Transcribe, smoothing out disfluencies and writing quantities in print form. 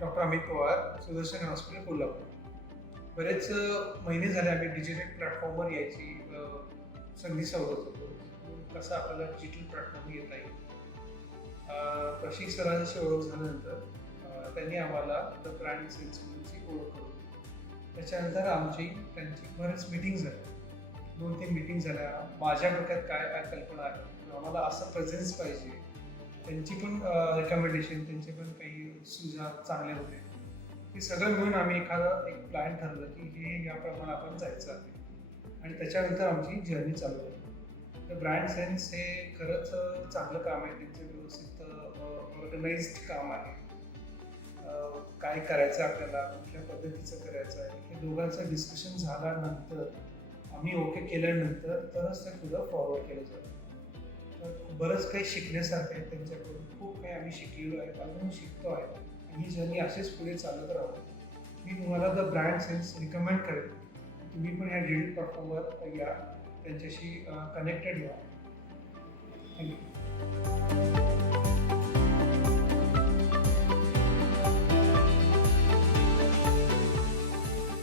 Doctor Amit Pawar, Sudarshan hospital, Kolhapur. बरेच महिने झाले आम्ही डिजिटल प्लॅटफॉर्मवर यायची संधी सावरत होतो. कसं आपल्याला डिजिटल प्लॅटफॉर्म येता येईल. प्रशिक सरांशी ओळख झाल्यानंतर त्यांनी आम्हाला द ब्रँड सेल्सची ओळख करून त्याच्यानंतर त्यांची बरेच मीटिंग झाल्या. 2-3 मीटिंग झाल्या. माझ्या डोक्यात काय कल्पना आहे, आम्हाला असं प्रेझेन्स पाहिजे. त्यांची पण रिकमेंडेशन, त्यांचे पण काही सुझाव चांगले होते. हे सगळं मिळून आम्ही एक प्लॅन ठरलं की हे याप्रमाणे आपण जायचं आहे. आणि त्याच्यानंतर आमची जर्नी चालू झाली. तर ब्रँड सेन्स हे खरंच चांगलं काम आहे. त्यांचं व्यवस्थित ऑर्गनाइज्ड काम आहे. काय करायचं आपल्याला, कुठल्या पद्धतीचं करायचं आहे, हे दोघांचं डिस्कशन झाल्यानंतर, आम्ही ओके केल्यानंतर तरच ते पुढं फॉरवर्ड केलं जातं. तर बरंच काही शिकण्यासारखं आहे त्यांच्याकडून. खूप काही आम्ही शिकलेलो आहे, अजून शिकतो आहे. आणि ही जर्नी अशीच पुढे चालत राहू. मी तुम्हाला द ब्रँड सेन्स रिकमेंड करेन. तुम्ही पण ह्या डिजिटल प्लॅटफॉर्मवर या, त्यांच्याशी कनेक्टेड व्हा. थँक्यू.